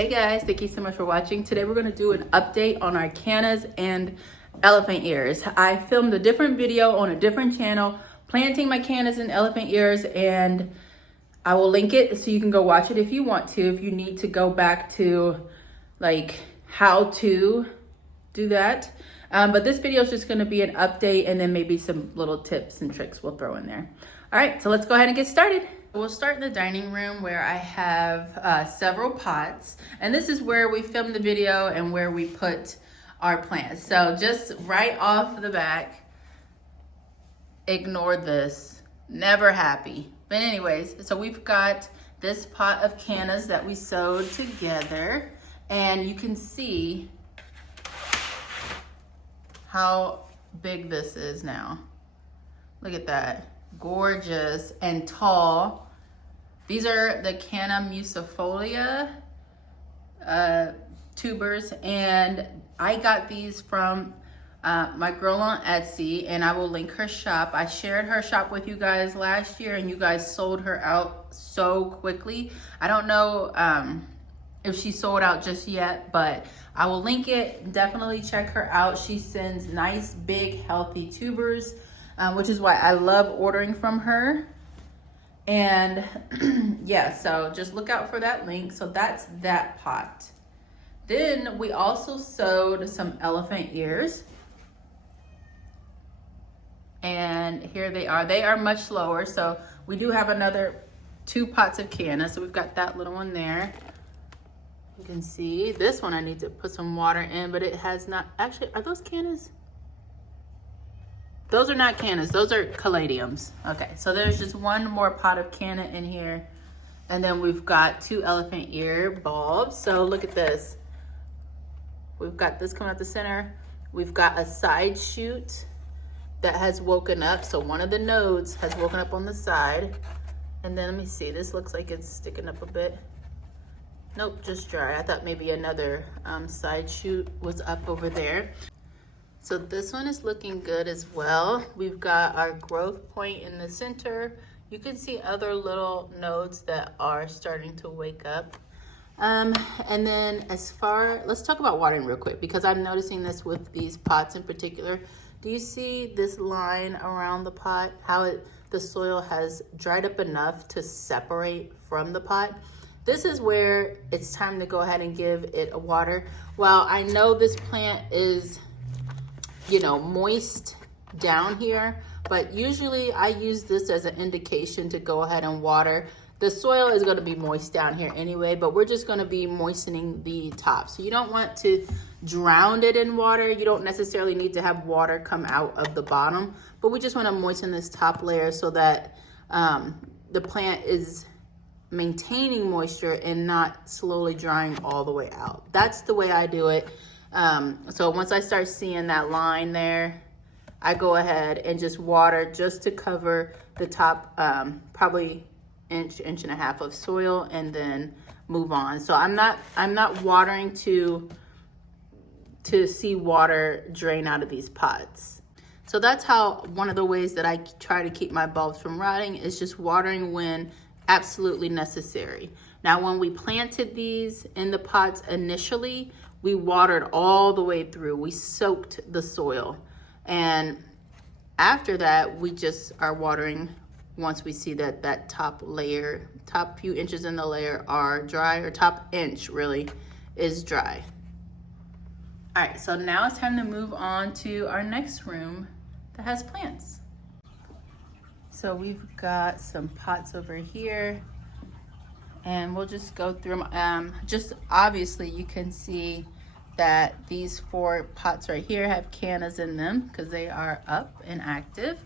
Hey guys, thank you so much for watching. Today we're going to do an update on our cannas and elephant ears. I filmed a different video on a different channel planting my cannas and elephant ears, and I will link it so you can go watch it if you want to, if you need to go back to like how to do that. But this video is just going to be an update and then maybe some little tips and tricks we'll throw in there. All right, so let's go ahead and get started. We'll start in the dining room where I have several pots, and this is where we filmed the video and where we put our plants. So just right off the back, ignore this, never happy. But anyways, so we've got this pot of cannas that we sewed together, and you can see how big this is now. Look at that. Gorgeous and tall. These are the Canna musifolia tubers, and I got these from my girl on Etsy, and I will link her shop. I shared her shop with you guys last year, and you guys sold her out so quickly. I don't know if she sold out just yet, but I will link it. Definitely check her out. She sends nice, big, healthy tubers, which is why I love ordering from her. And yeah, so just look out for that link. So that's that pot. Then we also sewed some elephant ears. And here they are. They are much lower. So we do have another 2 pots of canna. So we've got that little one there. You can see this one I need to put some water in, but it has not. Actually, are those cannas? Those are not cannas, those are caladiums. Okay, so there's just one more pot of canna in here. And then we've got 2 elephant ear bulbs. So look at this. We've got this coming out the center. We've got a side shoot that has woken up. So one of the nodes has woken up on the side. And then let me see, this looks like it's sticking up a bit. Nope, just dry. I thought maybe another side shoot was up over there. So this one is looking good as well. We've got our growth point in the center. You can see other little nodes that are starting to wake up. And then let's talk about watering real quick, because I'm noticing this with these pots in particular. Do you see this line around the pot? How the soil has dried up enough to separate from the pot? This is where it's time to go ahead and give it a water. Well, I know this plant is, moist down here, but usually I use this as an indication to go ahead and water. The soil is going to be moist down here anyway, but we're just going to be moistening the top. So you don't want to drown it in water. You don't necessarily need to have water come out of the bottom, but we just want to moisten this top layer so that the plant is maintaining moisture and not slowly drying all the way out. That's the way I do it. So once I start seeing that line there, I go ahead and just water just to cover the top, probably inch and a half of soil, and then move on. So I'm not watering to see water drain out of these pots. So that's how, one of the ways that I try to keep my bulbs from rotting is just watering when absolutely necessary. Now, when we planted these in the pots initially, we watered all the way through. We soaked the soil. And after that, we just are watering once we see that that top few inches in the layer are dry, or top inch really is dry. All right, so now it's time to move on to our next room that has plants. So we've got some pots over here, and we'll just go through them. Just obviously you can see that these 4 pots right here have cannas in them because they are up and active.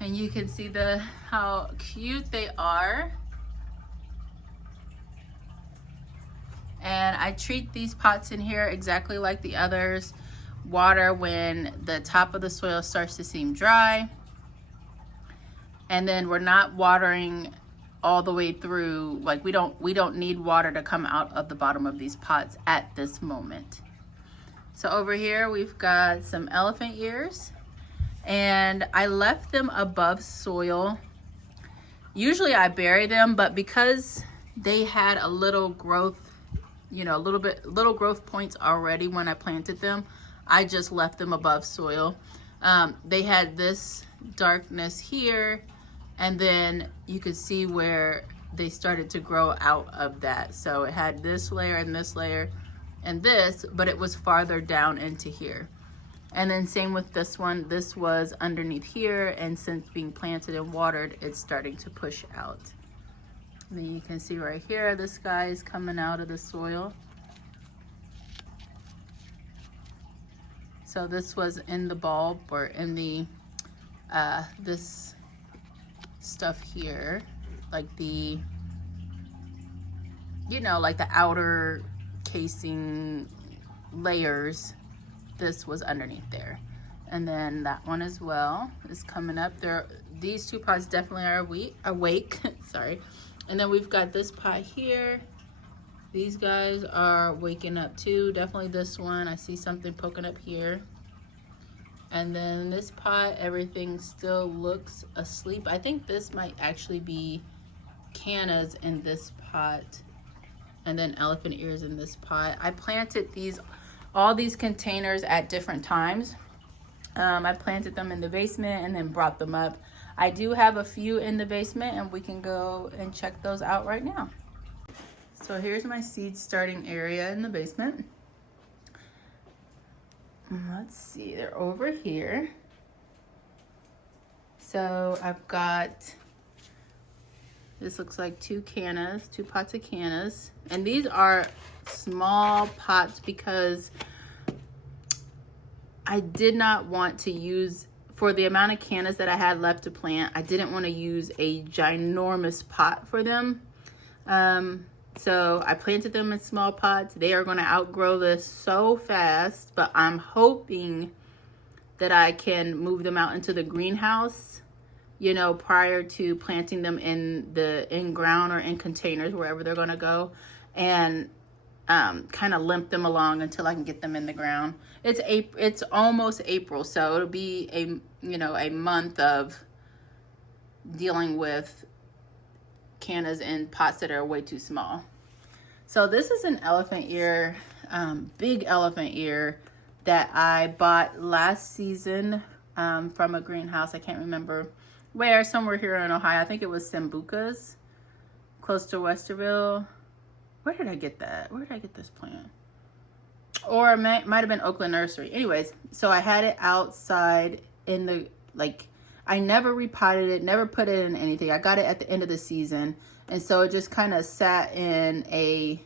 And you can see how cute they are. And I treat these pots in here exactly like the others. Water when the top of the soil starts to seem dry. And then we're not watering all the way through. Like we don't need water to come out of the bottom of these pots at this moment. So over here we've got some elephant ears, and I left them above soil. Usually I bury them, but because they had a little growth, you know, little growth points already when I planted them. I just left them above soil. They had this darkness here, and then you could see where they started to grow out of that. So it had this layer and this layer and this, but it was farther down into here. And then same with this one. This was underneath here, and since being planted and watered, it's starting to push out. And then you can see right here, this guy is coming out of the soil. So this was in the bulb, or in the, this stuff here, like the, you know, like the outer casing layers. This was underneath there. And then that one as well is coming up. These two pots definitely are awake, sorry. And then we've got this pot here. These guys are waking up too. Definitely this one. I see something poking up here. And then this pot, everything still looks asleep. I think this might actually be cannas in this pot, and then elephant ears in this pot. I planted all these containers at different times. I planted them in the basement and then brought them up. I do have a few in the basement, and we can go and check those out right now. So here's my seed starting area in the basement. Let's see, they're over here. So I've got, this looks like two pots of cannas. And these are small pots because I did not want to use, for the amount of cannas that I had left to plant, I didn't want to use a ginormous pot for them. So I planted them in small pots. They are going to outgrow this so fast, but I'm hoping that I can move them out into the greenhouse, you know, prior to planting them in ground or in containers, wherever they're going to go, and kind of limp them along until I can get them in the ground. It's almost April, so it'll be a month of dealing with cannas in pots that are way too small. So this is an elephant ear, big elephant ear that I bought last season from a greenhouse. I can't remember where, somewhere here in Ohio. I think it was Sambuca's, close to Westerville. Where did I get that? Where did I get this plant? Or it might have been Oakland Nursery. Anyways, so I had it outside in the, I never repotted it, never put it in anything. I got it at the end of the season. And so it just kind of sat in a,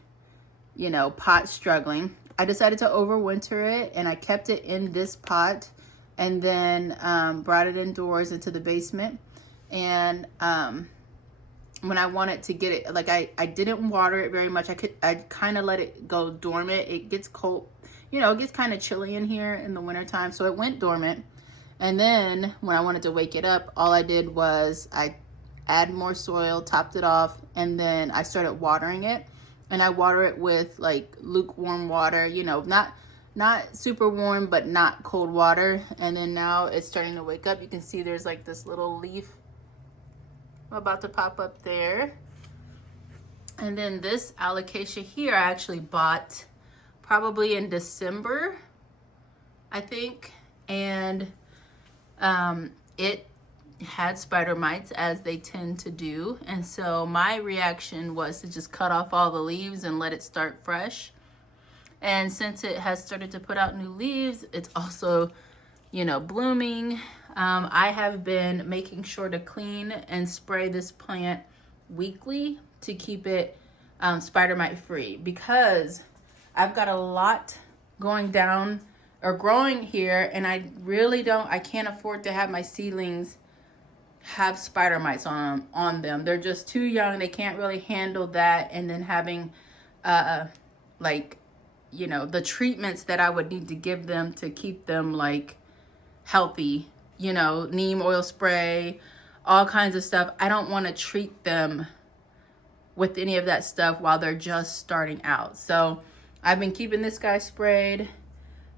pot struggling. I decided to overwinter it, and I kept it in this pot, and then brought it indoors into the basement. And when I wanted to get it, I didn't water it very much. I kind of let it go dormant. It gets cold, it gets kind of chilly in here in the wintertime. So it went dormant. And then when I wanted to wake it up, all I did was I add more soil, topped it off, and then I started watering it. And I water it with lukewarm water, not super warm, but not cold water. And then now it's starting to wake up. You can see there's this little leaf about to pop up there. And then this alocasia here I actually bought probably in December, I think. And it had spider mites, as they tend to do. And so my reaction was to just cut off all the leaves and let it start fresh. And since it has started to put out new leaves, it's also, blooming. I have been making sure to clean and spray this plant weekly to keep it spider mite free, because I've got a lot going down or growing here, and I can't afford to have my seedlings have spider mites on them. They're just too young. They can't really handle that. And then having the treatments that I would need to give them to keep them healthy, neem oil spray, all kinds of stuff. I don't want to treat them with any of that stuff while they're just starting out. So I've been keeping this guy sprayed.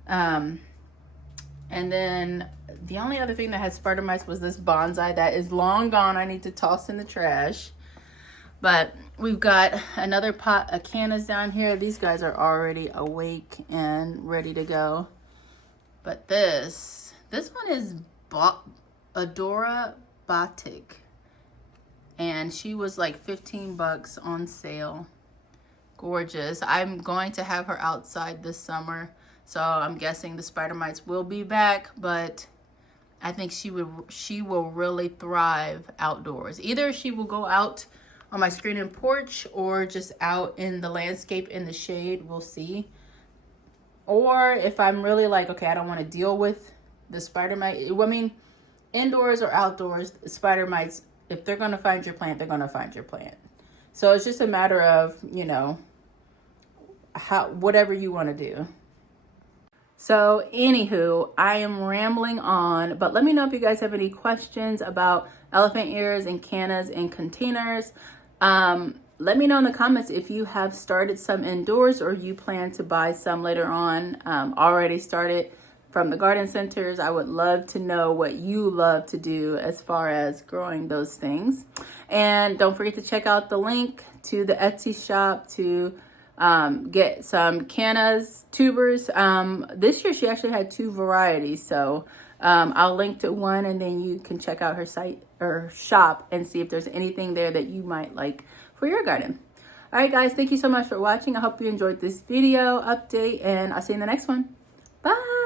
And then the only other thing that had spider mites was this bonsai that is long gone. I need to toss in the trash. But We've got another pot of cannas down here. These guys are already awake and ready to go. But this one is Adora Batik. And she was like 15 bucks on sale. Gorgeous. I'm going to have her outside this summer. So I'm guessing the spider mites will be back, but I think she will really thrive outdoors. Either she will go out on my screen and porch or just out in the landscape in the shade. We'll see. Or if I'm really like, okay, I don't want to deal with the spider mite. I mean, indoors or outdoors, spider mites, if they're going to find your plant, they're going to find your plant. So it's just a matter of, you know, whatever you want to do. So anywho, I am rambling on, but let me know if you guys have any questions about elephant ears and cannas in containers. Let me know in the comments if you have started some indoors or you plan to buy some later on, already started from the garden centers. I would love to know what you love to do as far as growing those things. And don't forget to check out the link to the Etsy shop to get some cannas tubers. This year she actually had 2 varieties, so I'll link to one and then you can check out her site or shop and see if there's anything there that you might like for your garden. All right, guys, thank you so much for watching. I hope you enjoyed this video update, and I'll see you in the next one. Bye.